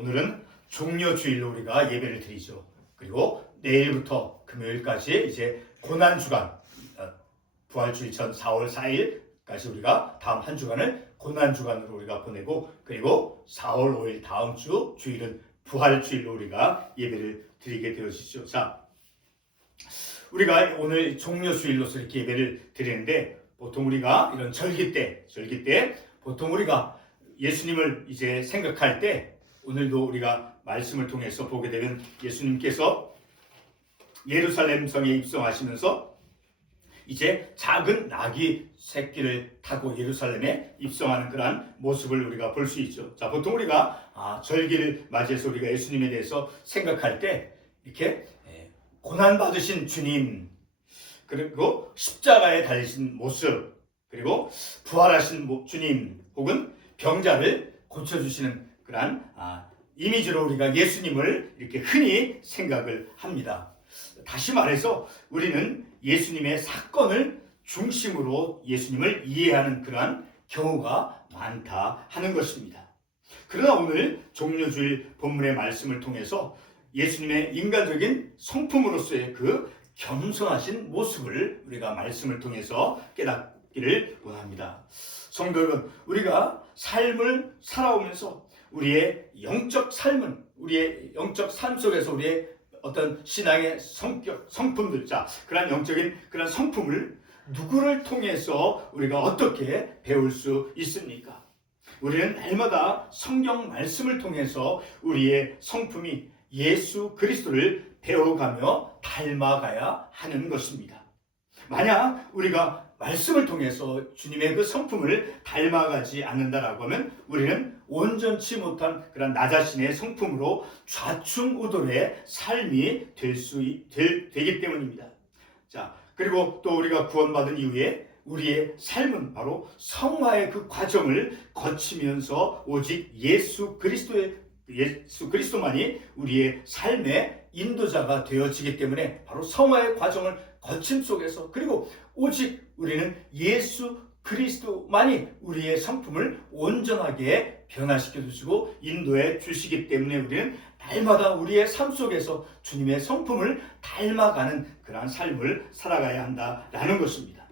오늘은 종려주일로 우리가 예배를 드리죠. 그리고 내일부터 금요일까지 이제 고난주간, 부활주일 전 4월 4일까지 우리가 다음 한 주간을 고난주간으로 우리가 보내고, 그리고 4월 5일 다음 주 주일은 부활주일로 우리가 예배를 드리게 되어지죠. 자, 우리가 오늘 종려주일로서 이렇게 예배를 드리는데, 보통 우리가 이런 절기 때 보통 우리가 예수님을 이제 생각할 때, 오늘도 우리가 말씀을 통해서 보게 되면 예수님께서 예루살렘 성에 입성하시면서 이제 작은 나귀 새끼를 타고 예루살렘에 입성하는 그러한 모습을 우리가 볼 수 있죠. 자, 보통 우리가 절기를 맞이해서 우리가 예수님에 대해서 생각할 때 이렇게 고난받으신 주님, 그리고 십자가에 달리신 모습, 그리고 부활하신 주님, 혹은 병자를 고쳐주시는 그러한 이미지로 우리가 예수님을 이렇게 흔히 생각을 합니다. 다시 말해서 우리는 예수님의 사건을 중심으로 예수님을 이해하는 그러한 경우가 많다 하는 것입니다. 그러나 오늘 종려주일 본문의 말씀을 통해서 예수님의 인간적인 성품으로서의 그 겸손하신 모습을 우리가 말씀을 통해서 깨닫기를 원합니다. 성도 여러분, 우리가 삶을 살아오면서 우리의 영적 삶은, 우리의 영적 삶 속에서 우리의 어떤 신앙의 성격, 성품들, 그런 영적인 그런 성품을 누구를 통해서 우리가 어떻게 배울 수 있습니까? 우리는 날마다 성경 말씀을 통해서 우리의 성품이 예수 그리스도를 배워가며 닮아가야 하는 것입니다. 만약 우리가 말씀을 통해서 주님의 그 성품을 닮아가지 않는다라고 하면 우리는 온전치 못한 그런 나 자신의 성품으로 좌충우돌의 삶이 되기 때문입니다. 자, 그리고 또 우리가 구원받은 이후에 우리의 삶은 바로 성화의 그 과정을 거치면서 오직 예수 그리스도만이 우리의 삶의 인도자가 되어지기 때문에 바로 성화의 과정을 거침 속에서, 그리고 오직 우리는 예수 그리스도만이 우리의 성품을 온전하게 변화시켜 주시고 인도해 주시기 때문에 우리는 날마다 우리의 삶 속에서 주님의 성품을 닮아가는 그러한 삶을 살아가야 한다라는 것입니다.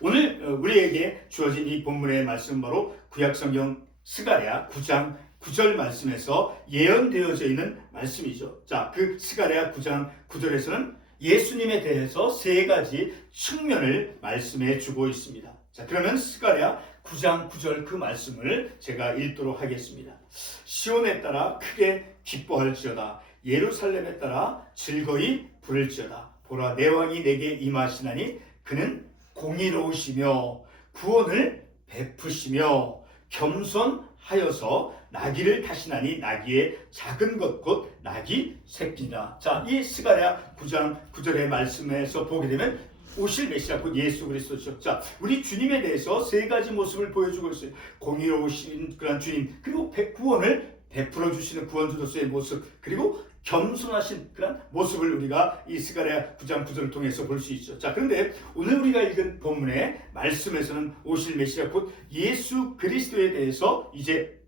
오늘 우리에게 주어진 이 본문의 말씀은 바로 구약성경 스가랴 9장 9절 말씀에서 예언되어져 있는 말씀이죠. 자, 그 스가랴 9장 9절에서는 예수님에 대해서 세 가지 측면을 말씀해 주고 있습니다. 자, 그러면 스가랴 9장 9절 그 말씀을 제가 읽도록 하겠습니다. 시온에 따라 크게 기뻐할지어다. 예루살렘에 따라 즐거이 부를지어다. 보라, 내 왕이 내게 임하시나니 그는 공의로우시며 구원을 베푸시며 겸손하여서 나귀를 타시나니 나귀의 작은 것 곧 나귀 새끼니라. 자, 이 스가랴 9장 9절의 말씀에서 보게 되면 오실 메시아 곧 예수 그리스도죠. 자, 우리 주님에 대해서 세 가지 모습을 보여주고 있어요. 공의로우신 그런 주님, 그리고 구원을 베풀어 주시는 구원주로서의 모습, 그리고 겸손하신 그런 모습을 우리가 이 스가랴 9장 9절을 통해서 볼 수 있죠. 자, 그런데 오늘 우리가 읽은 본문의 말씀에서는 오실 메시아 곧 예수 그리스도에 대해서 이제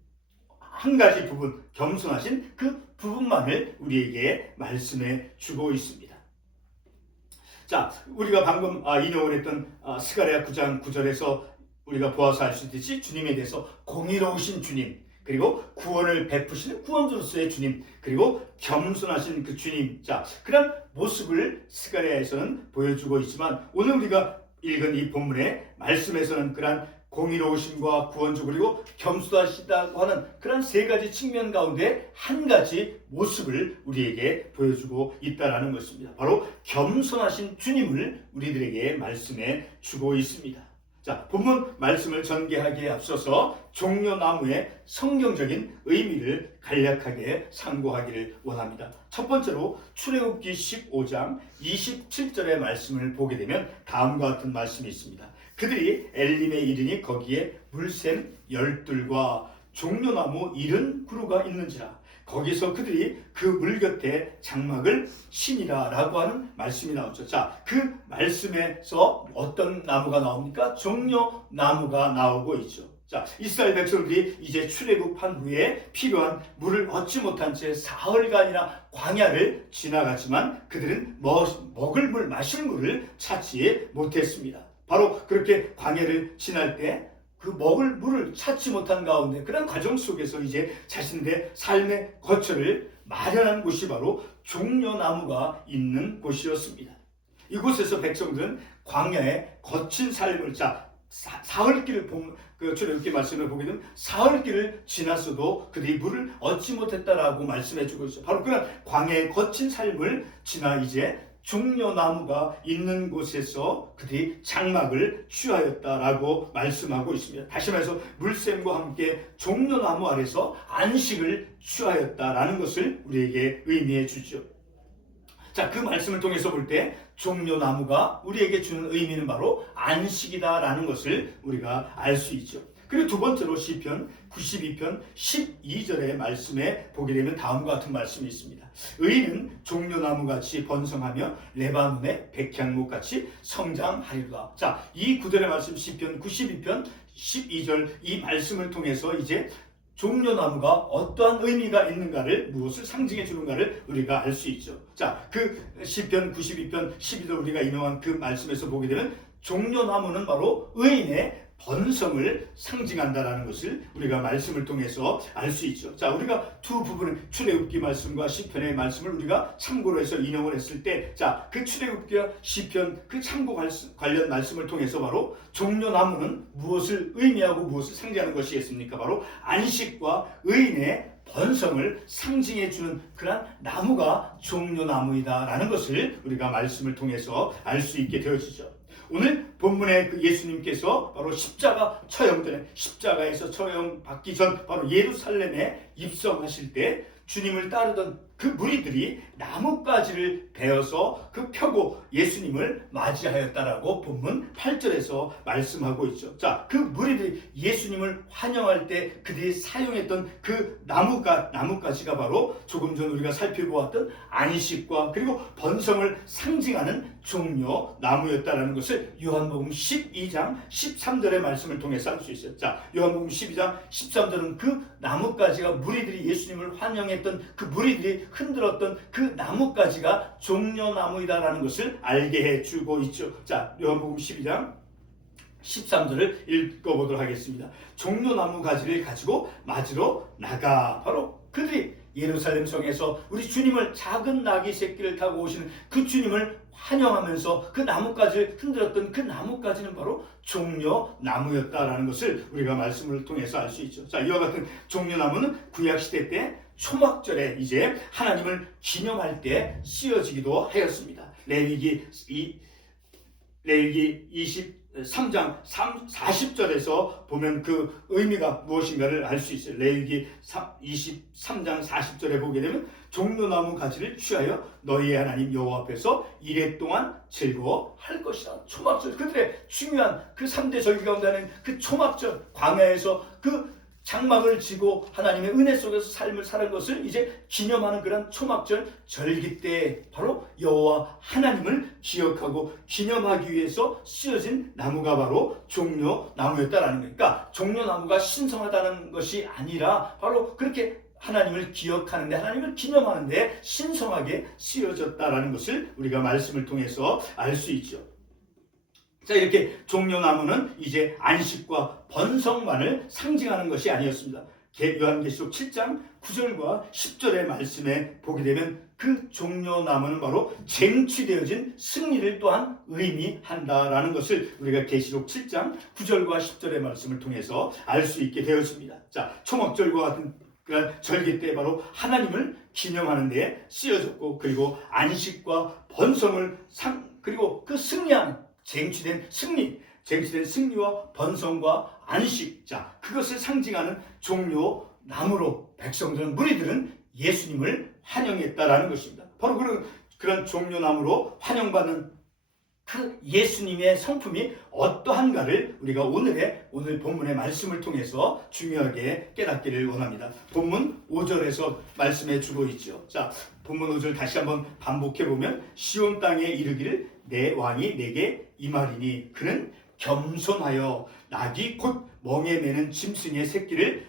한 가지 부분, 겸손하신 그 부분만을 우리에게 말씀해 주고 있습니다. 자, 우리가 방금 인용을 했던 스가랴 9장 9절에서 우리가 보아서 알 수 있듯이 주님에 대해서 공의로우신 주님, 그리고 구원을 베푸시는 구원주로서의 주님, 그리고 겸손하신 그 주님, 자, 그런 모습을 스가랴에서는 보여주고 있지만 오늘 우리가 읽은 이 본문의 말씀에서는 그런 공의로우심과 구원주 그리고 겸손하시다고 하는 그런 세 가지 측면 가운데 한 가지 모습을 우리에게 보여주고 있다는 것입니다. 바로 겸손하신 주님을 우리들에게 말씀해 주고 있습니다. 자, 본문 말씀을 전개하기에 앞서서 종려나무의 성경적인 의미를 간략하게 상고하기를 원합니다. 첫 번째로 출애굽기 15장 27절의 말씀을 보게 되면 다음과 같은 말씀이 있습니다. 그들이 엘림에 이르니 거기에 물샘 12과 종려나무 70그루가 있는지라. 거기서 그들이 그 물 곁에 장막을 치니라 라고 하는 말씀이 나오죠. 자, 그 말씀에서 어떤 나무가 나옵니까? 종려나무가 나오고 있죠. 자, 이스라엘 백성들이 이제 출애굽한 후에 필요한 물을 얻지 못한 채 사흘간이나 광야를 지나갔지만 그들은 먹을 물, 마실 물을 찾지 못했습니다. 바로 그렇게 광야를 지날 때 그 먹을 물을 찾지 못한 가운데 그런 과정 속에서 이제 자신들의 삶의 거처를 마련한 곳이 바로 종려나무가 있는 곳이었습니다. 이곳에서 백성들은 광야의 거친 삶을 사흘길을 출애굽기 말씀을 보게 되면 사흘길을 지났어도 그들이 물을 얻지 못했다라고 말씀해주고 있어요. 바로 그런 광야의 거친 삶을 지나 이제 종려나무가 있는 곳에서 그들이 장막을 취하였다라고 말씀하고 있습니다. 다시 말해서 물샘과 함께 종려나무 아래서 안식을 취하였다라는 것을 우리에게 의미해 주죠. 자, 그 말씀을 통해서 볼 때 종려나무가 우리에게 주는 의미는 바로 안식이다라는 것을 우리가 알 수 있죠. 그리고 두 번째로 시편 92편 12절의 말씀에 보게 되면 다음과 같은 말씀이 있습니다. 의인은 종려나무같이 번성하며 레바논의 백향목같이 성장하리로다. 자, 이 구절의 말씀 시편 92편 12절 이 말씀을 통해서 이제 종려나무가 어떠한 의미가 있는가를, 무엇을 상징해 주는가를 우리가 알 수 있죠. 자, 그 시편 92편 12절 우리가 인용한 그 말씀에서 보게 되면 종려나무는 바로 의인의 번성을 상징한다라는 것을 우리가 말씀을 통해서 알 수 있죠. 자, 우리가 두 부분을 출애굽기 말씀과 시편의 말씀을 우리가 참고로 해서 인용을 했을 때, 자, 그 출애굽기와 시편 그 참고 관련 말씀을 통해서 바로 종려나무는 무엇을 의미하고 무엇을 상징하는 것이겠습니까? 바로 안식과 의인의 번성을 상징해 주는 그런 나무가 종려나무이다라는 것을 우리가 말씀을 통해서 알 수 있게 되어지죠. 오늘 본문의 그 예수님께서 바로 십자가 처형 전에, 십자가에서 처형받기 전 바로 예루살렘에 입성하실 때 주님을 따르던 그 무리들이 나뭇가지를 베어서 그 펴고 예수님을 맞이하였다라고 본문 8절에서 말씀하고 있죠. 자, 그 무리들이 예수님을 환영할 때 그들이 사용했던 그 나뭇가지가 바로 조금 전 우리가 살펴보았던 안식과 그리고 번성을 상징하는 종려 나무였다라는 것을 요한복음 12장 13절의 말씀을 통해서 알 수 있어요. 자, 요한복음 12장 13절은 그 나뭇가지가 무리들이 예수님을 환영했던 그 무리들이 흔들었던 그 나뭇가지가 종려나무이다라는 것을 알게 해주고 있죠. 자, 요한복음 12장 13절을 읽어보도록 하겠습니다. 종려나무 가지를 가지고 맞으러 나가. 바로 그들이 예루살렘 성에서 우리 주님을, 작은 나귀 새끼를 타고 오시는 그 주님을 환영하면서 그 나뭇가지를 흔들었던 그 나뭇가지는 바로 종려나무였다라는 것을 우리가 말씀을 통해서 알 수 있죠. 자, 이와 같은 종려나무는 구약시대 때 초막절에 이제 하나님을 기념할 때 씌워지기도 하였습니다. 레위기 23장 40절에서 보면 그 의미가 무엇인가를 알 수 있어요. 레위기 23장 40절에 보게 되면 종려나무 가지를 취하여 너희의 하나님 여호와 앞에서 이레 동안 즐거워할 것이다. 초막절, 그들의 중요한 그 3대 절기 가운데 하는 그 초막절, 광야에서 그 장막을 지고 하나님의 은혜 속에서 삶을 사는 것을 이제 기념하는 그런 초막절 절기 때 바로 여호와 하나님을 기억하고 기념하기 위해서 씌어진 나무가 바로 종려나무였다라는 거예요. 그러니까 종려나무가 신성하다는 것이 아니라 바로 그렇게 하나님을 기억하는데, 하나님을 기념하는데 신성하게 씌어졌다라는 것을 우리가 말씀을 통해서 알 수 있죠. 자, 이렇게 종려나무는 이제 안식과 번성만을 상징하는 것이 아니었습니다. 요한계시록 7장 9절과 10절의 말씀에 보게 되면 그 종려나무는 바로 쟁취되어진 승리를 또한 의미한다라는 것을 우리가 계시록 7장 9절과 10절의 말씀을 통해서 알 수 있게 되었습니다. 자, 초막절과 같은 그런 절기 때 바로 하나님을 기념하는 데 쓰여졌고, 그리고 안식과 번성을 그리고 그 승리하는 쟁취된 승리와 번성과 안식, 자, 그것을 상징하는 종려나무로 백성들은, 무리들은 예수님을 환영했다라는 것입니다. 바로 그런 종려나무로 환영받는 그 예수님의 성품이 어떠한가를 우리가 오늘 본문의 말씀을 통해서 중요하게 깨닫기를 원합니다. 본문 5절에서 말씀해 주고 있죠. 자, 본문 5절 다시 한번 반복해 보면, 시온 땅에 이르기를 내 왕이 내게 임하리니 그는 겸손하여 낙이 곧 멍에 매는 짐승의 새끼를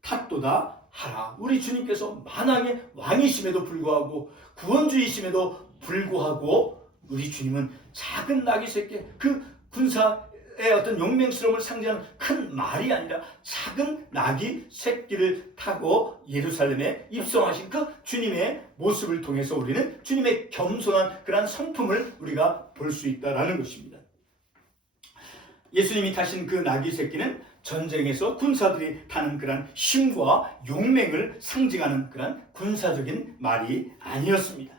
탓도다 하라. 우리 주님께서 만왕의 왕이심에도 불구하고 구원주이심에도 불구하고 우리 주님은 작은 나귀 새끼, 그 군사의 어떤 용맹스러움을 상징하는 큰 말이 아니라 작은 나귀 새끼를 타고 예루살렘에 입성하신 그 주님의 모습을 통해서 우리는 주님의 겸손한 그러한 성품을 우리가 볼 수 있다라는 것입니다. 예수님이 타신 그 나귀 새끼는 전쟁에서 군사들이 타는 그런 힘과 용맹을 상징하는 그런 군사적인 말이 아니었습니다.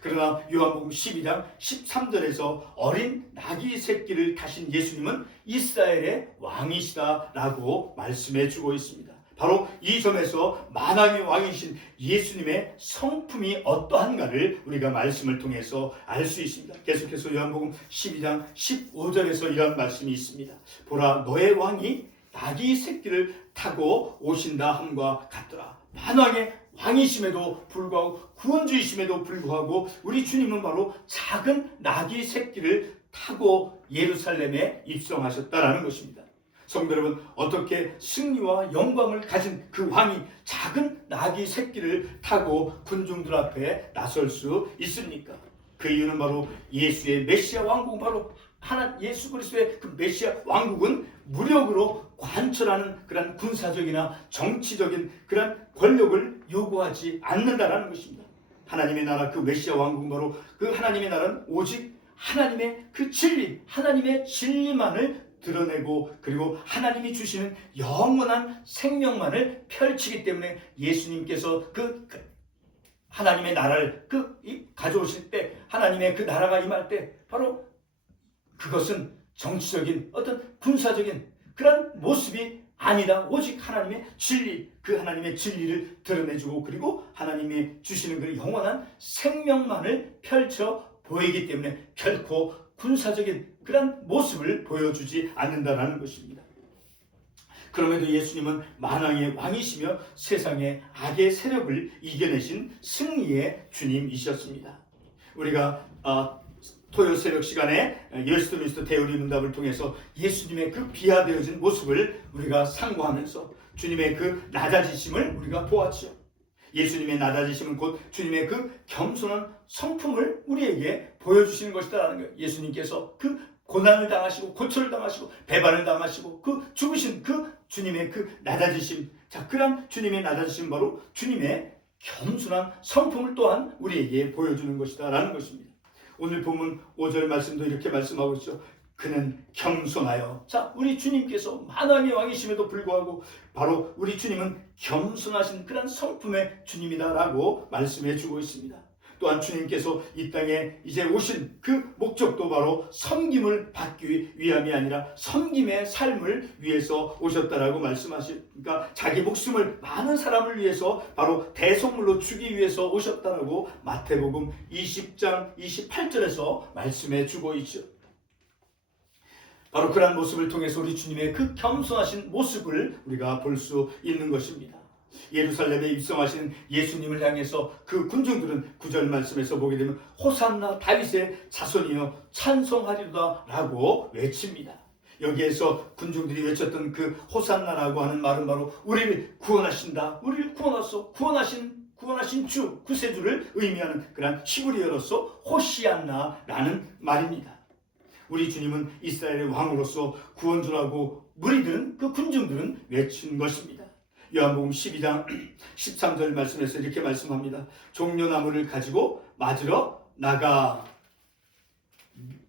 그러나 요한복음 12장 13절에서 어린 나귀 새끼를 타신 예수님은 이스라엘의 왕이시다라고 말씀해 주고 있습니다. 바로 이 점에서 만왕의 왕이신 예수님의 성품이 어떠한가를 우리가 말씀을 통해서 알 수 있습니다. 계속해서 요한복음 12장 15절에서 이런 말씀이 있습니다. 보라, 너의 왕이 나귀 새끼를 타고 오신다 함과 같더라. 만왕의 왕이심에도 불구하고 구원주이심에도 불구하고 우리 주님은 바로 작은 나귀 새끼를 타고 예루살렘에 입성하셨다라는 것입니다. 성도 여러분, 어떻게 승리와 영광을 가진 그 왕이 작은 나귀 새끼를 타고 군중들 앞에 나설 수 있습니까? 그 이유는 바로 예수의 메시아 왕국, 바로 예수 그리스도의 그 메시아 왕국은 무력으로 관철하는 그런 군사적이나 정치적인 그런 권력을 요구하지 않는다라는 것입니다. 하나님의 나라, 그 메시아 왕국은 바로 그 하나님의 나라는 오직 하나님의 그 진리, 하나님의 진리만을 드러내고 그리고 하나님이 주시는 영원한 생명만을 펼치기 때문에 예수님께서 그 하나님의 나라를 가져오실 때, 하나님의 그 나라가 임할 때 바로 그것은 정치적인 어떤 군사적인 그런 모습이 아니라 오직 하나님의 진리, 그 하나님의 진리를 드러내주고 그리고 하나님이 주시는 그 영원한 생명만을 펼쳐 보이기 때문에 결코 군사적인 그런 모습을 보여주지 않는다라는 것입니다. 그럼에도 예수님은 만왕의 왕이시며 세상의 악의 세력을 이겨내신 승리의 주님이셨습니다. 우리가 토요일 새벽 시간에 예수 그리스도 대우리 문답을 통해서 예수님의 그 비하되어진 모습을 우리가 상고하면서 주님의 그 낮아지심을 우리가 보았죠. 예수님의 낮아지심은 곧 주님의 그 겸손한 성품을 우리에게 보여주시는 것이다라는 거예요. 예수님께서 그 고난을 당하시고 고초를 당하시고 배반을 당하시고 그 죽으신 그 주님의 그 낮아지심, 자, 그런 주님의 낮아지심 바로 주님의 겸손한 성품을 또한 우리에게 보여주는 것이다라는 것입니다. 오늘 본문 5절 말씀도 이렇게 말씀하고 있죠. 그는 겸손하여. 자, 우리 주님께서 만왕의 왕이심에도 불구하고 바로 우리 주님은 겸손하신 그런 성품의 주님이다라고 말씀해 주고 있습니다. 또한 주님께서 이 땅에 이제 오신 그 목적도 바로 섬김을 받기 위함이 아니라 섬김의 삶을 위해서 오셨다라고 말씀하시니까 자기 목숨을 많은 사람을 위해서 바로 대속물로 주기 위해서 오셨다라고 마태복음 20장 28절에서 말씀해 주고 있죠. 바로 그러한 모습을 통해서 우리 주님의 그 겸손하신 모습을 우리가 볼 수 있는 것입니다. 예루살렘에 입성하신 예수님을 향해서 그 군중들은 9절 말씀에서 보게 되면 호산나 다윗의 자손이여 찬송하리로다 라고 외칩니다. 여기에서 군중들이 외쳤던 그 호산나라고 하는 말은 바로 우리를 구원하신다, 우리를 구원하신 주, 구세주를 의미하는 그런 히브리어로서 호시안나라는 말입니다. 우리 주님은 이스라엘의 왕으로서 구원주라고 무리들은, 그 군중들은 외친 것입니다. 요한복음 12장 13절 말씀에서 이렇게 말씀합니다. 종려나무를 가지고 맞으러 나가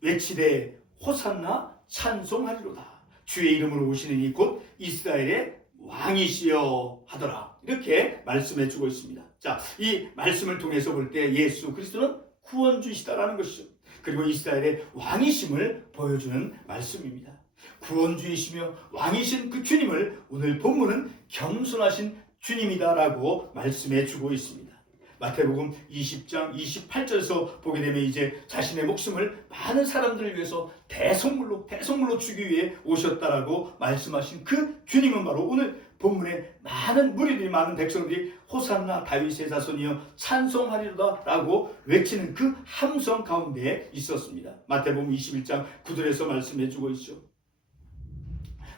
외치되 호산나 찬송하리로다. 주의 이름으로 오시는 이 곧 이스라엘의 왕이시여 하더라. 이렇게 말씀해 주고 있습니다. 자, 이 말씀을 통해서 볼 때 예수 그리스도는 구원주이시다라는 것이죠. 그리고 이스라엘의 왕이심을 보여주는 말씀입니다. 구원주이시며 왕이신 그 주님을 오늘 본문은 겸손하신 주님이다라고 말씀해 주고 있습니다. 마태복음 20장 28절에서 보게 되면 이제 자신의 목숨을 많은 사람들을 위해서 대속물로 주기 위해 오셨다라고 말씀하신 그 주님은 바로 오늘 본문에 많은 무리들이, 많은 백성들이 호산나 다윗의 자손이여 찬송하리로다 라고 외치는 그 함성 가운데 있었습니다. 마태복음 21장 9절에서 말씀해 주고 있죠.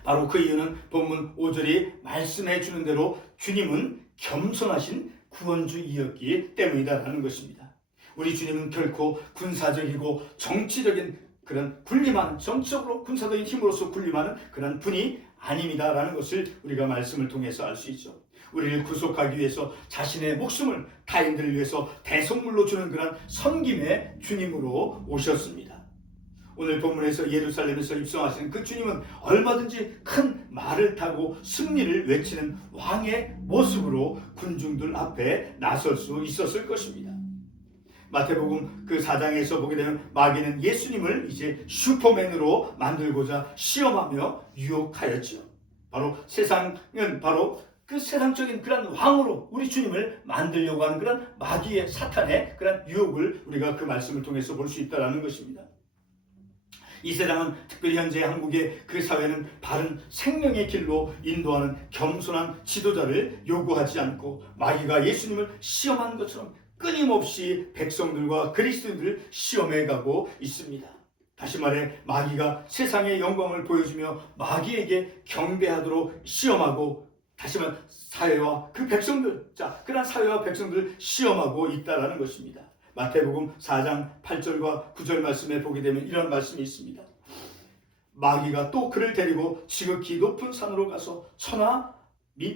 바로 그 이유는 본문 5절이 말씀해 주는 대로 주님은 겸손하신 구원주이었기 때문이다라는 것입니다. 우리 주님은 결코 군사적이고 정치적인 그런 군림하는, 정치적으로 군사적인 힘으로서 군림하는 그런 분이 아닙니다라는 것을 우리가 말씀을 통해서 알 수 있죠. 우리를 구속하기 위해서 자신의 목숨을 타인들을 위해서 대속물로 주는 그런 섬김의 주님으로 오셨습니다. 오늘 본문에서 예루살렘에서 입성하시는 그 주님은 얼마든지 큰 말을 타고 승리를 외치는 왕의 모습으로 군중들 앞에 나설 수 있었을 것입니다. 마태복음 그 4장에서 보게 되면 마귀는 예수님을 이제 슈퍼맨으로 만들고자 시험하며 유혹하였죠. 바로 세상은 바로 그 세상적인 그런 왕으로 우리 주님을 만들려고 하는 그런 마귀의 사탄의 그런 유혹을 우리가 그 말씀을 통해서 볼 수 있다는 것입니다. 이 세상은 특별히 현재 한국의 그 사회는 바른 생명의 길로 인도하는 겸손한 지도자를 요구하지 않고 마귀가 예수님을 시험한 것처럼 끊임없이 백성들과 그리스도인들을 시험해 가고 있습니다. 다시 말해 마귀가 세상의 영광을 보여주며 마귀에게 경배하도록 시험하고, 다시 말해 사회와 그 백성들, 그런 사회와 백성들을 시험하고 있다는 것입니다. 마태복음 4장 8절과 9절 말씀에 보게 되면 이런 말씀이 있습니다. 마귀가 또 그를 데리고 지극히 높은 산으로 가서 천하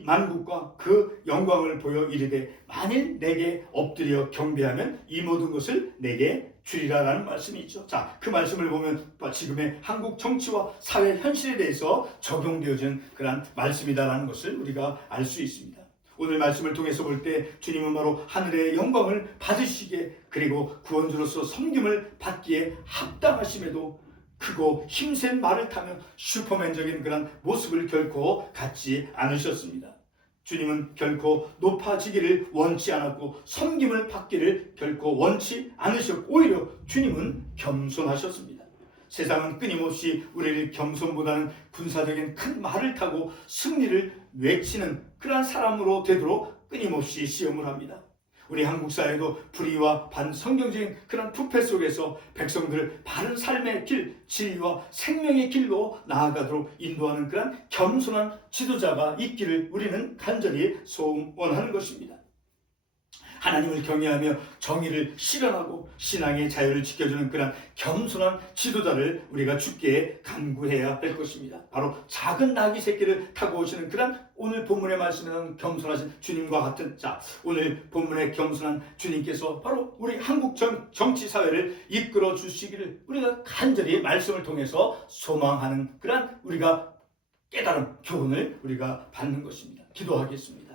만국과 그 영광을 보여 이르되 만일 내게 엎드려 경배하면 이 모든 것을 내게 주리라라는 말씀이 있죠. 그 말씀을 보면 지금의 한국 정치와 사회 현실에 대해서 적용되어진 그런 말씀이다라는 것을 우리가 알 수 있습니다. 오늘 말씀을 통해서 볼 때 주님은 바로 하늘의 영광을 받으시기에, 그리고 구원주로서 섬김을 받기에 합당하심에도 크고 힘센 말을 타며 슈퍼맨적인 그런 모습을 결코 갖지 않으셨습니다. 주님은 결코 높아지기를 원치 않았고 섬김을 받기를 결코 원치 않으셨고, 오히려 주님은 겸손하셨습니다. 세상은 끊임없이 우리를 겸손보다는 군사적인 큰 말을 타고 승리를 외치는 그러한 사람으로 되도록 끊임없이 시험을 합니다. 우리 한국 사회도 불의와 반성경적인 그런 부패 속에서 백성들을 바른 삶의 길, 진리와 생명의 길로 나아가도록 인도하는 그런 겸손한 지도자가 있기를 우리는 간절히 소원하는 것입니다. 하나님을 경외하며 정의를 실현하고 신앙의 자유를 지켜주는 그런 겸손한 지도자를 우리가 주께 간구해야 할 것입니다. 바로 작은 나귀 새끼를 타고 오시는 그런 오늘 본문의 말씀에는 겸손하신 주님과 같은 오늘 본문의 겸손한 주님께서 바로 우리 한국 정치 사회를 이끌어 주시기를 우리가 간절히 말씀을 통해서 소망하는 그런 우리가 깨달음, 교훈을 우리가 받는 것입니다. 기도하겠습니다.